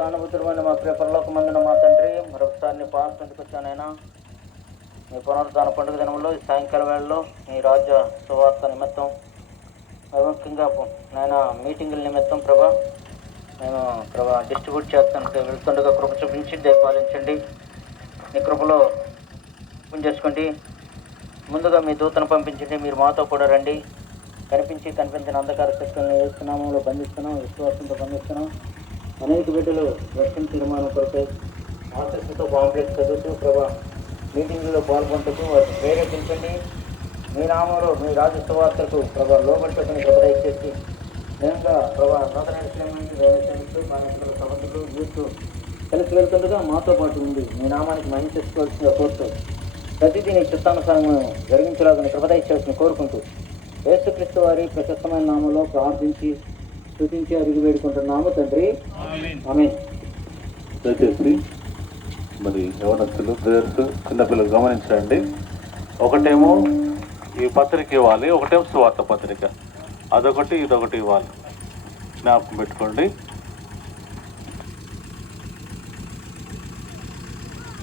కానుభూతుడమైన మా ప్రియ పరలోకమందున మా తండ్రి, మరొకసారి నీ పాదసన్నిధికి వచ్చానైనా మీ పునరుద్ధాన పండుగ దినంలో ఈ సాయంకాల వేళలో మీ రాజ్య సువార్త నిమిత్తం ముఖ్యంగా నాయన మీటింగుల నిమిత్తం ప్రభా మేము ప్రభా డిస్ట్రిబ్యూట్ చేస్తానికి వెళ్తుండగా కృప చూపించి దయపాలించండి. నీ కృపలో చేసుకోండి. ముందుగా మీ దూతను పంపించండి. మీరు మాతో కూడా రండి. కనిపించిన అంధకార శక్తులను వేస్తున్నామంలో బంధిస్తున్నాం, విశ్వాసంతో బంధిస్తున్నాం. అనేక బిడ్డలు రక్షణ తీర్మానం కొరకై ఆసక్తితో బాంబులేట్ చదువుతూ ప్రభా మీటింగ్లో పాల్గొంటూ వాటిని ప్రేరేపించండి. మీ నామంలో మీ రాజ్య సువార్తకు ప్రభా లోబట్టుకుని కృప ఇచ్చేసి నిజంగా ప్రభా నూతన సమర్థులు యూత్ కలిసి వెళ్తుండగా మాతో పాటు ఉంది మీ నామానికి మహిమ చేసుకోవాల్సిందిగా కోరుతూ ప్రతిదీ నీ చిత్తానుసారం జరిగించలాదని కృప ఇచ్చేసి కోరుకుంటూ యేసుక్రీస్తు వారి ప్రశస్తమైన నామంలో ప్రార్థించి స్తుతించి అడిగి వేడుకుంటున్నాము తండ్రి, ఆమేన్. దయచేసి మరి యవనస్తులు బ్రదర్స్ చిన్నపిల్లలు గమనించండి. ఒకటేమో ఈ పత్రిక ఇవ్వాలి, ఒకటేమో సువార్త పత్రిక, అదొకటి ఇదొకటి ఇవ్వాలి. జ్ఞాపకం పెట్టుకోండి.